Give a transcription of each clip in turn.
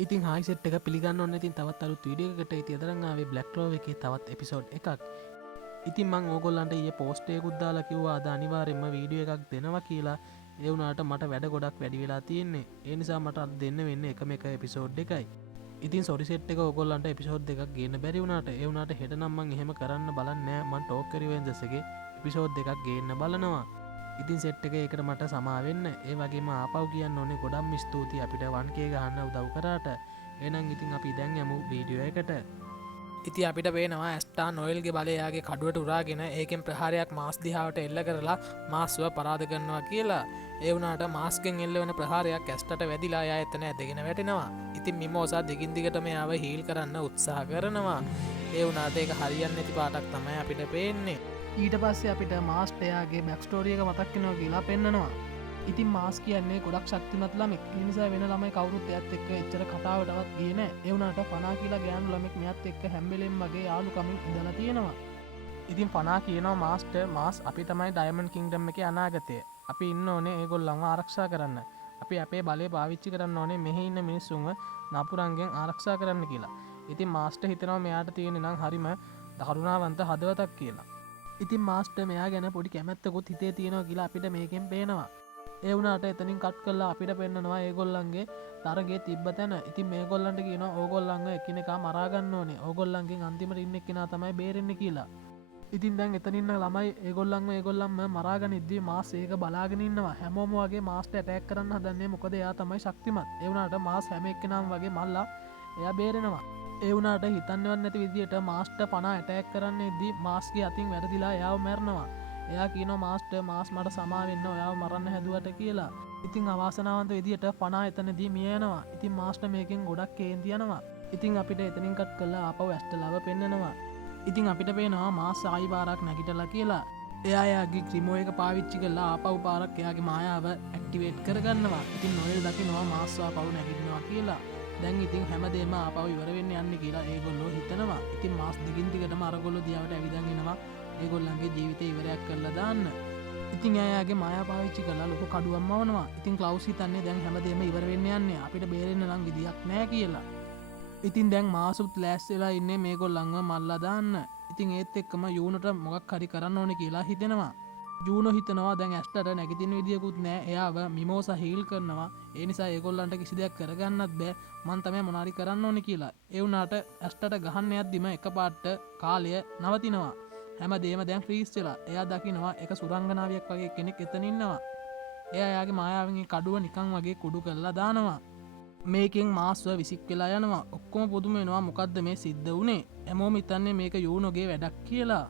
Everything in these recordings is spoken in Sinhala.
ඉතින් හයි සෙට් එක පිළිගන්න ඔන්න ඉතින් තවත් අලුත් වීඩියෝ එකකට ඉතින් අදරන් ආවේ බ්ලැක් ක්ලෝවර් එකේ තවත් එපිසෝඩ් එකක්. ඉතින් මං ඕගොල්ලන්ට ඊයේ පෝස්ට් එකකුත් දාලා කිව්වා අද අනිවාර්යෙන්ම වීඩියෝ එකක් දෙනවා කියලා. ඒ වුණාට මට වැඩ ගොඩක් වැඩි වෙලා තියෙන්නේ. ඒ නිසා මට අද දෙන්න වෙන්නේ එකම එක එපිසෝඩ් එකයි. ඉතින් සොරි සෙට් එක ඕගොල්ලන්ට එපිසෝඩ් දෙකක් ගේන්න බැරි වුණාට ඒ වුණාට හෙට නම් මං එහෙම කරන්න බලන්නේ නැහැ. මං ටෝක් කරිවෙන්ජස් එකේ එපිසෝඩ් දෙකක් ගේන්න බලනවා. ඉතින් සෙට් එක එකට මට සමාවෙන්න. ඒ වගේම ආපව් කියන්න ඕනේ ගොඩක් ස්තුතියි අපිට 1K ගහන්න උදව් කරාට. එහෙනම් ඉතින් අපි දැන් යමු වීඩියෝ එකට. ඉති අපිට පේනවා ඇස්ටා නොයිල්ගේ බලයාගේ කඩුවට උරාගෙන ඒකෙන් ප්‍රහාරයක් මාස් දිහාවට එල්ල කරලා මාස්ව පරාධ කරනවා කියලා. ඒ වුණාට මාස්ගෙන් එල්ල වෙන ප්‍රහාරයක් ඇස්ටට වැදිලා යා එතන ඇදගෙන වැටෙනවා. ඉතින් මිමෝසා දිගින් දිගටම යාව හීල් කරන්න උත්සාහ කරනවා. ඒ වුණාට ඒක හරියන්නේ නැති පාටක් තමයි අපිට පේන්නේ. ඊට පස්සේ අපිට මාස්ට් එයාගේ බැක් ස්ටෝරි එක මතක් වෙනවා කියලා පෙන්නනවා. ඉතින් මාස් කියන්නේ ගොඩක් ශක්තිමත් ළමෙක්. ඒ නිසා වෙන ළමයි කවුරුත් එයත් එක්ක එච්චර කතාවටවත් ගියේ නැහැ. ඒ වුණාට ෆනා කියලා ගෑනු ළමෙක් මෙයත් එක්ක හැම වෙලෙම වගේ යාළුකමින් ඉඳලා තියෙනවා. ඉතින් ෆනා කියනවා මාස්ටර් මාස් අපි තමයි ඩයමන්ඩ් කින්ග්ඩම් එකේ අනාගතය. අපි ඉන්න ඕනේ ඒගොල්ලන්ව ආරක්ෂා කරන්න. අපි අපේ බලය පාවිච්චි කරන්න ඕනේ මෙහි ඉන්න මිනිස්සුන්ව නපුරන්ගෙන් ආරක්ෂා කරන්න කියලා. ඉතින් මාස්ටර් හිතනවා මෙයාට තියෙන්නේ නම් හරිම දරුණාවන්ත හදවතක් කියලා. ඉතින් මාස්ටර් මෙයා ගැන පොඩි කැමැත්තකුත් හිතේ තියෙනවා කියලා අපිට මේකෙන් පේනවා. ඒ වුණාට එතනින් කට් කරලා අපිට පෙන්නනවා ඒගොල්ලන්ගේ තරගේ තිබ්බ තැන. ඉතින් මේගොල්ලන්ට කියනවා ඕගොල්ලන්ව එකිනෙකා මරා ගන්න ඕනේ. ඕගොල්ලන්ගෙන් අන්තිමට ඉන්න එක්කෙනා තමයි බේරෙන්නේ කියලා. ඉතින් දැන් එතන ඉන්න ළමයි ඒගොල්ලන්ම මරාගෙන ඉද්දී මාස් ඒක බලාගෙන ඉන්නවා. හැමෝම වගේ මාස්ට ඇටැක් කරන්න හදන්නේ මොකද එයා තමයි ශක්තිමත්. ඒ වුණාට මාස් හැම එක්කෙනාම වගේ මල්ලා එයා බේරෙනවා. ඒ වුණාට හිතන්නවත් නැති විදියට මාස්ට පනා ඇටැක් කරන්න ඉද්දී මාස්ගේ අතින් වැරදිලා එයාව මැරනවා. එයා කියනවා මාස්ටර් මාස් මට සමාවෙන්න ඔයාව මරන්න හැදුවට කියලා. ඉතින් අවාසනාවන්ත විදියට පනා එතනදී මිය යනවා. ඉතින් මාස්ටර් මේකෙන් ගොඩක් කේන්ති යනවා. ඉතින් අපිට එතනින් කට් කරලා ආපහු ඇස්ටලාව පෙන්නනවා. ඉතින් අපිට පේනවා මාස් ආයි පාරක් නැගිටලා කියලා. එයා එයාගේ ක්‍රිමෝ එක පාවිච්චි කරලා ආපහු පාරක් එයාගේ මායාව ඇක්ටිවේට් කරගන්නවා. ඉතින් නොයෙල් දකින්නවා මාස් ආපහු නැගිටිනවා කියලා. දැන් ඉතින් හැමදේම ආපහු ඉවර වෙන්න යන්නේ කියලා ඒගොල්ලෝ හිතනවා. ඉතින් මාස් දිගින් දිගටම අරගොල්ලෝ දිහාවට ඇවිදන් එනවා. ඒගොල්ලන්ගේ ජීවිතය ඉවරයක් කරලා දාන්න. ඉතින් එයාගේ මායා පාවිච්චි කරලා ලොකු කඩුවක් මවනවා. ඉතින් ක්ලවුස් හිතන්නේ දැන් හැමදේම ඉවර වෙන්න යන්නේ අපිට බේරෙන්න නම් විදියක් නැහැ කියලා. ඉතින් දැන් මාසුත් ලෑස්ති වෙලා ඉන්නේ මේගොල්ලන්ව මල්ලා දාන්න. ඉතින් ඒත් එක්කම යූනට මොකක් හරි කරන්න ඕනේ කියලා හිතෙනවා. යූනෝ හිතනවා දැන් ඇස්ටට නැගිටින්න විදියකුත් නැහැ. එයාව මිමෝසා හීල් කරනවා. ඒ නිසා ඒගොල්ලන්ට කිසි දෙයක් කරගන්නත් බෑ. මං තමයි මොනාරි කරන්න ඕනේ කියලා. ඒ වුණාට ඇස්ටට ගහන්න යද්දිම එකපාරට කාලය නවතිනවා. හැම දේම දැන් ෆ්‍රීස් වෙලා. එයා දකිනවා එක සුරංගනාවියක් වගේ කෙනෙක් එතන ඉන්නවා. එයා එයාගේ මායාවෙන් කඩුව නිකන් වගේ කුඩු කරලා දානවා. මේකෙන් මාස්ව විසික් වෙලා යනවා. ඔක්කොම පුදුම වෙනවා මොකද්ද මේ සිද්ධ වුනේ? හැමෝම හිතන්නේ මේක යූනෝගේ වැඩක් කියලා.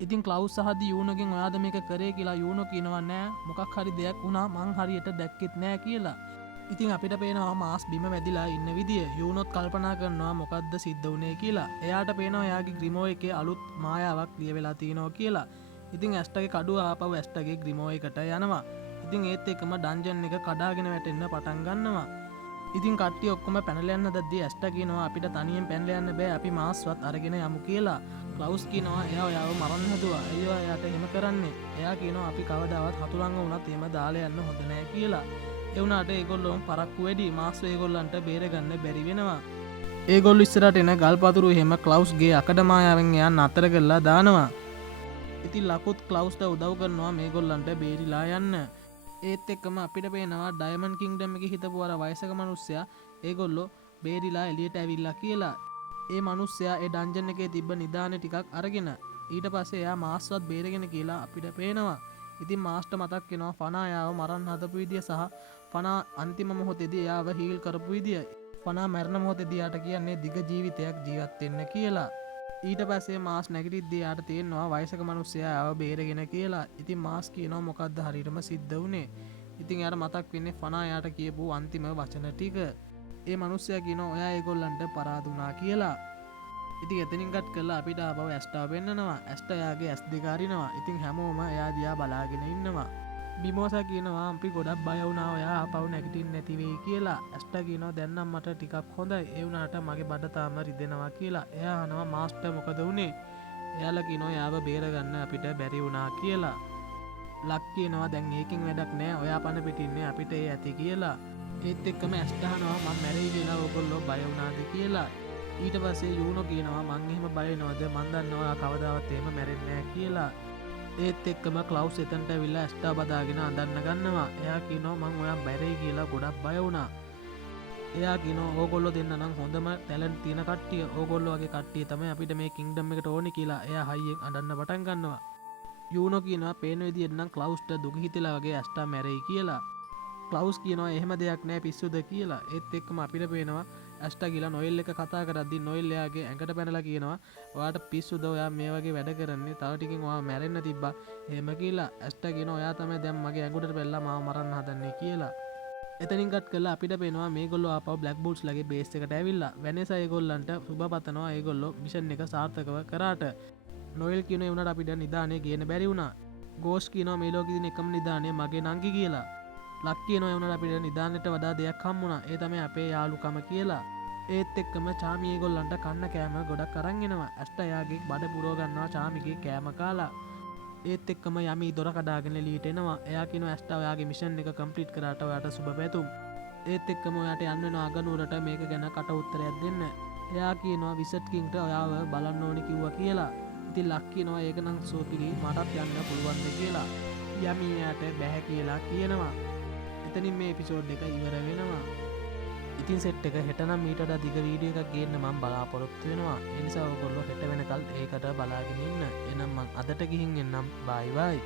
ඉතින් ක්ලවුස් සහදි යූනෝගෙන් ඔයාද මේක කරේ කියලා යූනෝ කියනවා නෑ මොකක් හරි දෙයක් වුණා මං හරියට දැක්කෙත් නෑ කියලා. ඉතින් අපිට පේනවා මාස් බිම වැදිලා ඉන්න විදිය. යූනොත් කල්පනා කරනවා මොකද්ද සිද්ධ වුනේ කියලා. එයාට පේනවා එයාගේ ග්‍රිමෝ එකේ අලුත් මායාවක් ලිය වෙලා තියෙනවා කියලා. ඉතින් ඇස්ටගේ කඩුව ආපහු ඇස්ටගේ ග්‍රිමෝ එකට යනවා. ඉතින් ඒත් එක්කම ඩන්ජන් එක කඩාගෙන වැටෙන්න පටන් ගන්නවා. ඉතින් කට්ටිය ඔක්කොම පැනලා යන්න දද්දී ඇස්ට කියනවා අපිට තනියෙන් පැනලා යන්න බෑ අපි මාස්වත් අරගෙන යමු කියලා. ක්ලවුස් කියනවා එයා ඔයාව මරන්න හදුවා. අයියෝ එයාට එහෙම කරන්නේ. එයා කියනවා අපි කවදාවත් හතුරන්ව වුණත් එහෙම දාලා යන්න හොඳ නෑ කියලා. ඒ වුණාට ඒගොල්ලෝ පරක්කු වැඩි මාස් ඒගොල්ලන්ට බේරගන්න බැරි වෙනවා. ඒගොල්ලෝ ඉස්සරහට එන ගල්පතුරු එහෙම ක්ලවුස්ගේ අකඩ මායාවෙන් එයා නතර කරලා දානවා. ඉතින් ලකුත් ක්ලවුස්ට උදව් කරනවා මේගොල්ලන්ට බේරිලා යන්න. ඒත් එක්කම අපිට පේනවා ඩයමන්ඩ් කින්ග්ඩම් එකේ හිටපු අර වයසක මිනිස්සයා ඒගොල්ලෝ බේරිලා එළියට ඇවිල්ලා කියලා. ඒ මිනිස්සයා ඒ ඩන්ජන් එකේ තිබ්බ නිදානේ ටිකක් අරගෙන ඊට පස්සේ එයා මාස්වත් බේරගෙන කියලා අපිට පේනවා. ඉතින් මාස්ට මතක් වෙනවා ෆනා යාව මරන්න හදපු විදිය සහ ෆනා අන්තිම මොහොතේදී එයාව හීල් කරපු විදිය. ෆනා මරණ මොහොතේදී යාට කියන්නේ දිග ජීවිතයක් ජීවත් වෙන්න කියලා. ඊට පස්සේ මාස් නැගිටිද්දී යාට තේරෙනවා වයසක මිනිස්සයා ආව බේරගෙන කියලා. ඉතින් මාස් කියනවා මොකද්ද හරියටම සිද්ධ වුනේ. ඉතින් යාට මතක් වෙන්නේ ෆනා යාට කියපු අන්තිම වචන ටික. ඒ මිනිස්සයා කියනවා ඔයා ඒගොල්ලන්ට පරාද වුණා කියලා. ඉතින් එතනින් කට් කරලා අපිට ආපහු ඇස්ටා පෙන්නනවා. ඇස්ටා යාගේ ඇස් දෙක අරිනවා. ඉතින් හැමෝම එයා දිහා බලාගෙන ඉන්නවා. බිමෝසා කියනවා අපි ගොඩක් බය වුණා ඔයා ආපහු නැගිටින්න නැති වෙයි කියලා. ඇස්ටා කියනවා දැන් නම් මට ටිකක් හොඳයි. ඒ වුණාට මගේ බඩ තාම රිදෙනවා කියලා. එයා අහනවා මාස්ටර් මොකද වුනේ? එයාලා කියනවා යාව බේරගන්න අපිට බැරි වුණා කියලා. ලක් කියනවා දැන් ඒකෙන් වැඩක් නෑ ඔයා පන පිටින්නේ අපිට ඒ ඇති කියලා. ඒත් එක්කම ඇස්ටහනවා මං මැරයි කියලා ඔගොල්ලෝ බයවුනාද කියලා. ඊට පස්සේ යූනෝ කියනවා මං එහෙම බයනවද මන්දන්නවා කවදාවත් එහෙම මැරෙන්නෑ කියලා. ඒත් එක්කම කලව් එතන්ට විල්ලා ඇස්ටා බදාගෙන අඳන්න ගන්නවා. එයා කියනවා මං ඔයා බැරයි කියලා ගොඩක් බය වුණා. එයා කියනවා ඕගොල්ලෝ දෙන්න නම් හොඳම ටැලන්ට් තියෙන කට්ටිය ඕගොල්ලෝ වගේ කට්ටිය තමයි අපිට මේ කින්ග්ඩම් එකට ඕනි කියලා. එයා හයියෙන් අඬන්න පටන් ගන්නවා. යූනෝ කියනවා පේන විදිහට නම් ක්ලව්ස්ට දුක හිතලා වගේ ඇස්ටා මැරෙයි කියලා. ක්ලව්ස් කියනවා එහෙම දෙයක් නෑ පිස්සුද කියලා. ඒත් එක්කම අපිට පේනවා ඇස්ටා කියලා නොයිල් එක කතා කරද්දි නොයිල් එයාගේ ඇඟට පැනලා කියනවා ඔයාට පිස්සුද ඔයා මේ වගේ වැඩ කරන්නේ තව ටිකකින් ඔයා මැරෙන්න තිබ්බා එහෙම කියලා. ඇස්ටා කියනවා ඔයා තමයි දැන් මගේ ඇඟුඩට පැනලා මාව මරන්න හදන්නේ කියලා. එතනින් කට් කරලා අපිට පේනවා මේගොල්ලෝ ආපහු බ්ලැක් බූට්ස් ලගේ බේස් එකට ඇවිල්ලා වෙනස ඒගොල්ලන්ට සුබ පතනවා ඒගොල්ලෝ මිෂන් එක සාර්ථකව කරාට. නොයිල් කියනවා ඒ වුණාට අපිට නිදානේ ගේන්න බැරි වුණා. ගෝස් කියනවා මේ ලෝකෙ තියෙන එකම නිදානේ මගේ නංගි කියලා. ලක් කියනවා ඒ වුණාට අපිට නිදානෙට වඩා දෙයක් හම්බුණා. ඒ තමයි අපේ යාළුකම කියලා. ඒත් එක්කම චාමි ඒගොල්ලන්ට කන්න කෑම ගොඩක් අරන් එනවා. ඇස්ටා එයාගේ බඩ පුරව ගන්නවා චාමිගේ කෑම කාලා. ඒත් එක්කම යමි දොර කඩාගෙන එළියට එනවා. එයා කියනවා ඇස්ටා ඔයාගේ මිෂන් එක කම්ප්ලීට් කරාට ඔයාට සුබ පැතුම්. ඒත් එක්කම ඔයාට යන්න වෙන අගනුවරට මේක ගැන කට උත්තරයක් දෙන්න. එයා කියනවා විසට් කින්ග්ට ඔයාව බලන්න ඕනි කිව්වා කියලා. ඉතින් ලක් කියනවා ඒක නම් සෝපිරි මටත් යන්න පුළුවන්ද කියලා. යමි එයාට බැහැ කියලා කියනවා. එතනින් මේ එපිසෝඩ් එක ඉවර වෙනවා. ඉතින් සෙට් එක හෙටනම් මීට වඩා දිග වීඩියෝ එකක් ගේන්න මම බලාපොරොත්තු වෙනවා. ඒ නිසා ඔයගොල්ලෝ හෙට වෙනකල් ඒකට බලාගෙන ඉන්න. එහෙනම් මම අදට ගිහින් එන්නම්. බයි බයි.